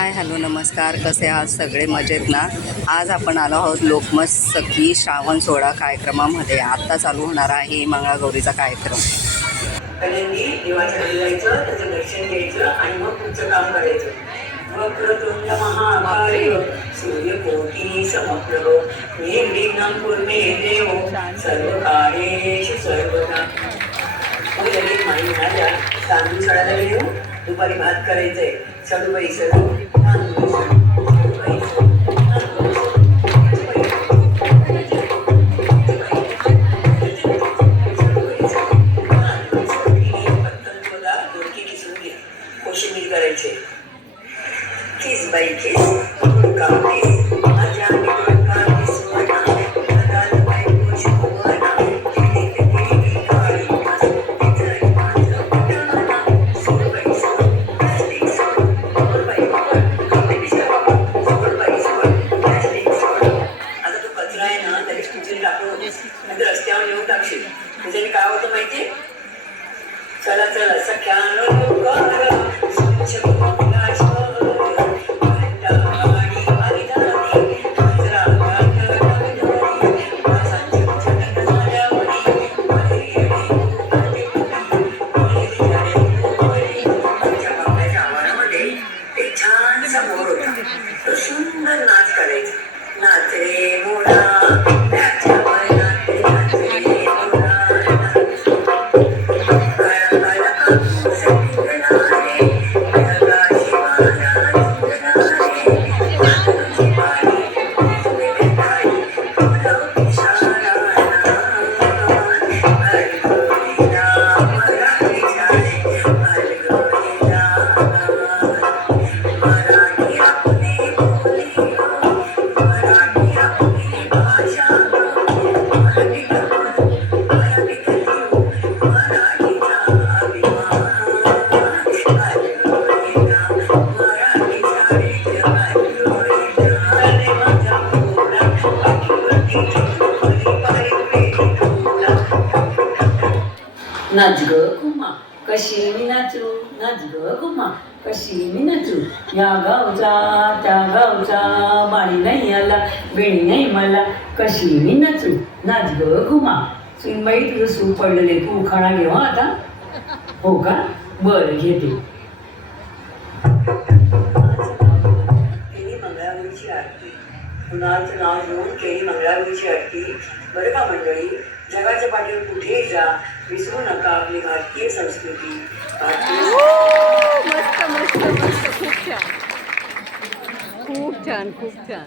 Hi hello नमस्कार, कसे आहात सगळे? मजेत ना? आज आपण आलो आहोत लोकमत सखी श्रावण सोहळा कार्यक्रमामध्ये. आत्ता चालू होणार आहे मंगळागौरीचा कार्यक्रम. पहिल्यांदी देवाच्या घरी जायचं, त्याचं दर्शन घ्यायचं आणि मग पुढचं काम करायचं. वक्रतुंड महाकाय सूर्यकोटी समप्रभ निर्विघ्नं कुर्मे देव सर्वकार्येषु सर्वदा. मग लगेच माई म्हणाल्या, तांदूळ सडायला गेलो, दुपारी भात करायचंय, सडूबाई सडू तांदूळ सडू सडूबाई सडू तांदूळ कोशिंबीर करायचे. किस बाई किस गुडका किस माझ्या गुडका किस वना दाल बाई कुछ वना किती किती काळी मास किती माझं पटाना सुरबाई सुर प्लास्टिक सुर सुरबाई कपडे सुर सुरबाई सुर प्लास्टिक सुर. आता तो कचरा आहे ना, तरी कुठे टाकू नकोस, म्हणजे रस्त्यावर नेऊन टाकशील. त्याच्याने काय होतं माहितीये? चला चला सख्यानो सुंदर नाच करायचा. नाच रे मोरा नाच ग घुमा कशी मी नाचू, नाच ग घुमा कशी मी नाचू. या गावचा त्या गावचा बाणी नाही आला, बेणी नाही मला, कशी मी नाचू. नाच ग घुमा. सुनबाई तुझं सूप पडलेले, तू उखाणा घेवा आता. हो का? बरं घेते. केली मंगळागौरीची आरती. कुणाचं नाव घेऊन केली मंगळागौरीची आरती. बरं का मंडळी, जगाच्या पाठीवर कुठेही जा, विसरू नका आपली भारतीय संस्कृती. मस्त मस्त मस्त, खूप छान खूप छान खूप छान.